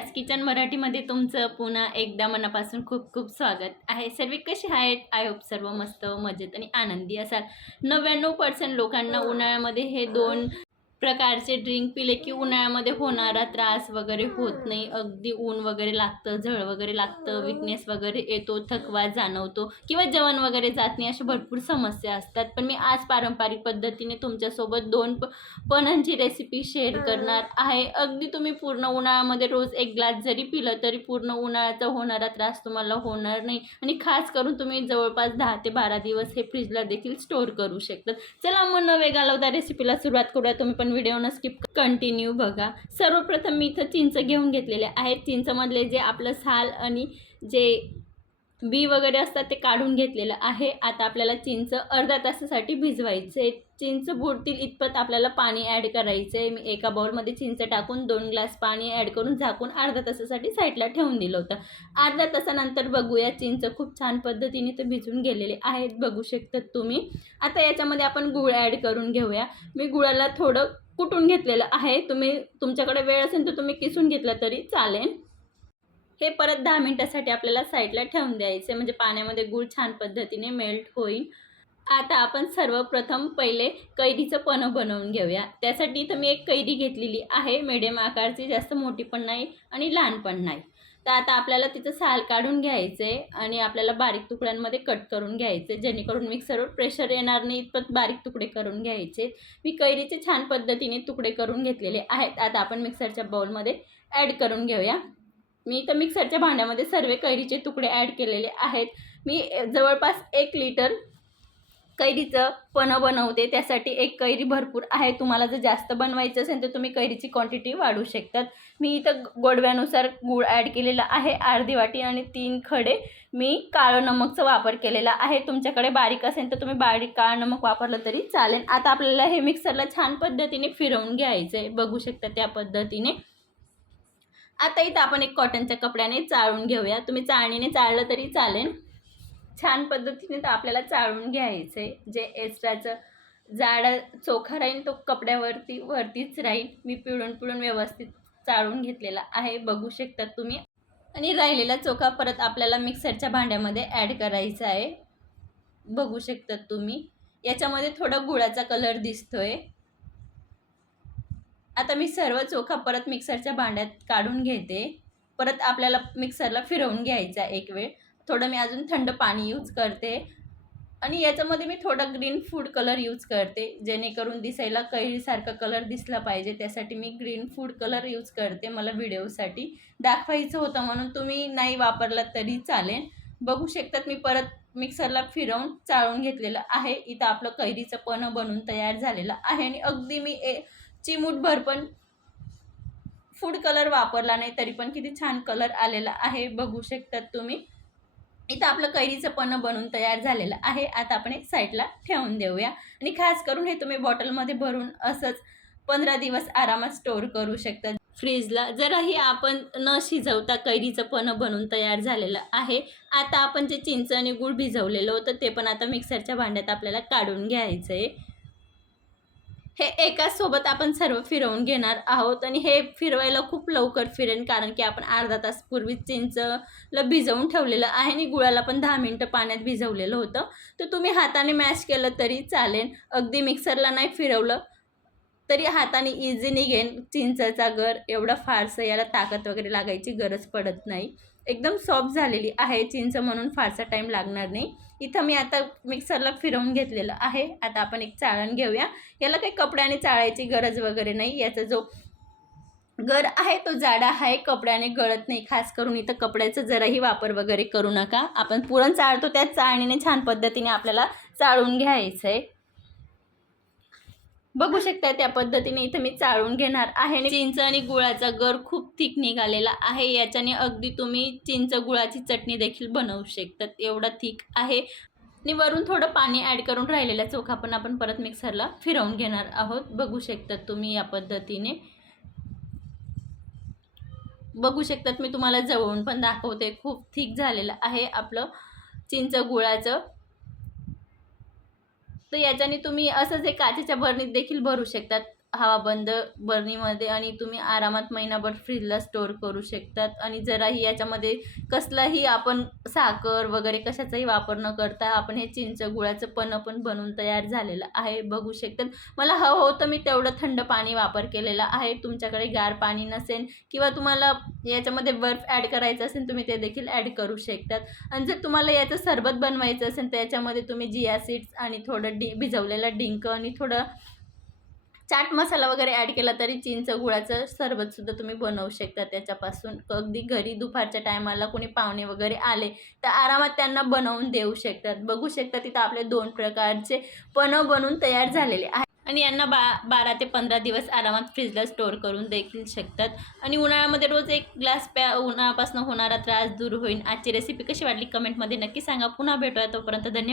रियाज किचन मराठीमध्ये तुमचं पुन्हा एकदा मनापासून खूप खूप स्वागत आहे। सर्व कसे आहेत? आय होप सर्व मस्त मजेत आणि आनंदी असाल। 99% लोकांना उन्हाळ्यामध्ये हे दोन प्रकारचे ड्रिंक पिले की उन्हाळ्यामध्ये होणारा त्रास वगैरे होत नाही। अगदी ऊन वगैरे लागतं, झळ वगैरे लागतं, वीकनेस वगैरे येतो, थकवा जाणवतो किंवा जेवण वगैरे जात नाही, अशा भरपूर समस्या असतात। पण मी आज पारंपरिक पद्धतीने तुमच्यासोबत दोन पणांची रेसिपी शेअर करणार आहे। अगदी तुम्ही पूर्ण उन्हाळ्यामध्ये रोज एक ग्लास जरी पिलं तरी पूर्ण उन्हाळ्याचा होणारा त्रास तुम्हाला होणार नाही आणि खास करून तुम्ही जवळपास 10 ते 12 दिवस हे फ्रीजला देखील स्टोअर करू शकतात। चला मग न वेळ घालवता रेसिपीला सुरुवात करूया। तुम्ही पण व्हिडिओ न स्किप कंटिन्यू बघा। सर्वप्रथम मी इथं चिंच घेऊन घेतलेले आहेत। चिंचमधले जे आपलं साल आणि जे बी वगैरे असतात ते काढून घेतलेलं आहे। आता आपल्याला चिंच अर्धा तासासाठी भिजवायचे। चिंच बुडतील इतपत आपल्याला पाणी ॲड करायचं आहे। मी एका बाउलमध्ये चिंच टाकून 2 ग्लास पाणी ॲड करून झाकून अर्धा तासासाठी साईडला ठेवून दिलं होतं। अर्ध्या तासानंतर बघूया, चिंच खूप छान पद्धतीने ते भिजून गेलेले आहेत, बघू शकतात तुम्ही। आता याच्यामध्ये आपण गूळ ॲड करून घेऊया। मी गुळाला थोडं कुटून घेतलेलं आहे। तुमच्याकडे वेळ असेल तर तुम्ही किसून घेतलं तरी चालेल। हे परत 10 मिनिटासाठी आपल्याला साईडला ठेवून द्यायचे, म्हणजे पाण्यामध्ये गूळ छान पद्धतीने मेल्ट होईल। आता आपण सर्वप्रथम पहिले कैरीचं पन्हं बनवून घेऊया। त्यासाठी इथं मी एक कैरी घेतलेली आहे, मीडियम आकारची, जास्त मोठी पण नाही आणि लहान पण नाही। तर आता आपल्याला तिचं साल काढून घ्यायचं आहे आणि आपल्याला बारीक तुकड्यांमध्ये कट करून घ्यायचे, जेणेकरून मिक्सरवर प्रेशर येणार नाही इतपत बारीक तुकडे करून घ्यायचे। मी कैरीचे छान पद्धतीने तुकडे करून घेतलेले आहेत। आता आपण मिक्सरच्या बाउलमध्ये ॲड करून घेऊया। मी इथं मिक्सरच्या भांड्यामध्ये सर्व कैरीचे तुकडे ॲड केलेले आहेत। मी जवळपास 1 लिटर कैरीचं पन्हं बनवते, त्यासाठी एक कैरी भरपूर आहे। तुम्हाला जर जास्त बनवायचं असेल तर तुम्ही कैरीची क्वांटिटी वाढवू शकतात। मी इथं गोडव्यानुसार गूळ ॲड केलेला आहे अर्धी वाटी आणि 3 खडे मी काळं नमकचा वापर केलेला आहे। तुमच्याकडे बारीक असेल तर तुम्ही बारीक काळं नमक वापरलं तरी चालेल। आता आपल्याला हे मिक्सरला छान पद्धतीने फिरवून घ्यायचं आहे, बघू शकता त्या पद्धतीने। आता इथं आपण एक कॉटनच्या कपड्याने चाळून घेऊया, तुम्ही चाळणीने चाळलं तरी चालेल। छान पद्धतीने तर आपल्याला चाळून घ्यायचं आहे, जे एक्स्ट्राचं जाड चोखा राहील तो वरतीच राहील। मी पिळून व्यवस्थित चाळून घेतलेला आहे, बघू शकता तुम्ही। आणि राहिलेला चोखा परत आपल्याला मिक्सरच्या भांड्यामध्ये ॲड करायचा आहे, बघू शकता तुम्ही। याच्यामध्ये थोडा गुळाचा कलर दिसतोय। आता मी सर्व चोखा परत मिक्सरच्या भांड्यात काढून घेते। परत आपल्याला मिक्सरला फिरवून घ्यायचा एक वेळ। थोडं मी अजून थंड पाणी यूज करते आणि याच्यामध्ये मी थोडा ग्रीन फूड कलर यूज करते, जेणेकरून दिसायला कैरीसारखा कलर दिसला पाहिजे, त्यासाठी मी ग्रीन फूड कलर यूज करते। मला व्हिडिओसाठी दाखवायचं होतं म्हणून, तुम्ही नाही वापरला तरी चालेल। बघू शकतात मी परत मिक्सरला फिरवून चाळून घेतलेलं आहे। इथं आपलं कैरीचं पन्हं बनून तयार झालेलं आहे आणि अगदी मी चिमूटभर पण फूड कलर वापरला नाही तरी पण किती छान कलर आलेला आहे, बघू शकतात तुम्ही। इथं आपलं कैरीचं पन्हं बनून तयार झालेलं आहे। आता आपण एक साईडला ठेवून देऊया आणि खास करून हे तुम्ही बॉटलमध्ये भरून असंच 15 दिवस आरामात स्टोअर करू शकता फ्रीजला। जराही आपण न शिजवता कैरीचं पन्हं बनून तयार झालेलं आहे। आता आपण जे चिंच आणि गूळ भिजवलेलं होतं ते पण आता मिक्सरच्या भांड्यात आपल्याला काढून घ्यायचं आहे। हे एकाच सोबत आपण सर्व फिरवून घेणार आहोत आणि हे फिरवायला खूप लवकर फिरेल, कारण की आपण अर्धा तास पूर्वी चिंचला भिजवून ठेवलेलं आहे आणि गुळाला पण 10 मिनिटं पाण्यात भिजवलेलं होतं। तर तुम्ही हाताने मॅश केलं तरी चालेल, अगदी मिक्सरला नाही फिरवलं तरी हाताने इझी निघेल चिंचचा गर। एवढं फारसं याला ताकद वगैरे लागायची गरज पडत नाही, एकदम सॉफ्ट झालेली आहे चिंच, म्हणून फारसा टाईम लागणार नाही। इथं मी आता मिक्सरला फिरवून घेतलेलं आहे। आता आपण एक चाळण घेऊया। याला काही कपड्याने चाळायची गरज वगैरे नाही, याचा जो गर आहे तो जाडा आहे, कपड्याने गळत नाही। खास करून इथं कपड्याचा जराही वापर वगैरे करू नका। आपण पुरण चाळतो त्याच चाळणीने छान पद्धतीने आपल्याला चाळून घ्यायचं आहे, बघू शकता त्या पद्धतीने इथं मी चाळून घेणार आहे। चिंच आणि गुळाचा गर खूप थिक निघालेला आहे, याच्याने अगदी तुम्ही चिंच गुळाची चटणी देखील बनवू शकतात, एवढा थिक आहे। आणि वरून थोडं पाणी ॲड करून राहिलेला चोखा पण आपण परत मिक्सरला फिरवून घेणार आहोत, बघू शकतात तुम्ही या पद्धतीने। बघू शकतात मी तुम्हाला जवळून पण दाखवते, खूप थिक झालेलं आहे आपलं चिंच गुळाचं। तर याच्याने तुम्ही असंच एक काचेच्या बरणीत देखील भरू शकतात। हवाबंद बरणीमध्ये आणि तुम्ही आरामात महिनाभर फ्रीजला स्टोअर करू शकतात. आणि जराही याच्यामध्ये कसलाही आपण साखर वगैरे कशाचाही वापर न करता आपण हे चिंच गुळाचं पण बनवून तयार झालेलं आहे. बघू शकतात. मला हवं होतं मी तेवढं थंड पाणी वापर केलेला आहे. तुमच्याकडे गार पाणी नसेल किंवा तुम्हाला याच्यामध्ये बर्फ ॲड करायचं असेल तुम्ही ते देखील ॲड करू शकतात. आणि जर तुम्हाला याचं सरबत बनवायचं असेल तर याच्यामध्ये तुम्ही जिया सीड्स आणि थोडं भिजवलेला डिंक आणि थोडं चाट मसाला वगैरे ॲड केला तरी चिंच गुळाचं सरबतसुद्धा तुम्ही बनवू शकता त्याच्यापासून. अगदी घरी दुपारच्या टायमाला कोणी पाहुणे वगैरे आले तर आरामात त्यांना बनवून देऊ शकतात. बघू शकता तिथं आपले 2 प्रकारचे पणं बनवून तयार झालेले आहे. आणि यांना 12 ते 15 दिवस आरामात फ्रीजला स्टोअर करून देखील शकतात. आणि उन्हाळ्यामध्ये रोज 1 ग्लास प्या. उन्हाळ्यापासून होणारा त्रास दूर होईल. आजची रेसिपी कशी वाटली कमेंटमध्ये नक्की सांगा. पुन्हा भेटूया, तोपर्यंत धन्यवाद.